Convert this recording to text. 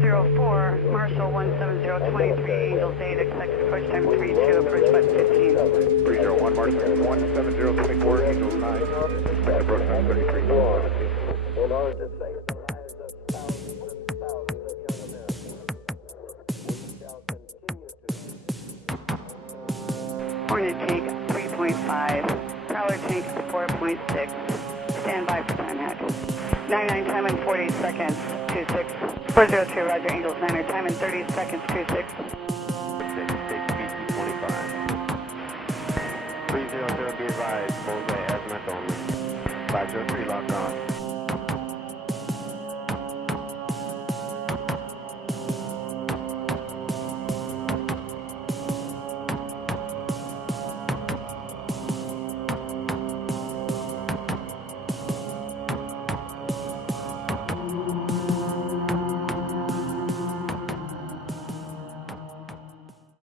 404, Marshall 17023, Angels 8, expected approach time 32, approach button 15. 301, Marshall 17024, Angels 9, expected approach time 33. In order to save the lives of thousands and thousands of young Americans, we shall continue to... Hornet tank 3.5, Prowler tank 4.6, stand by for time hack. 99 time in 48 seconds, 26. 402, Roger, Angels 9, time in 30 seconds, 26. State speed 225. 300, be advised, bullseye azimuth only. 503, lock on.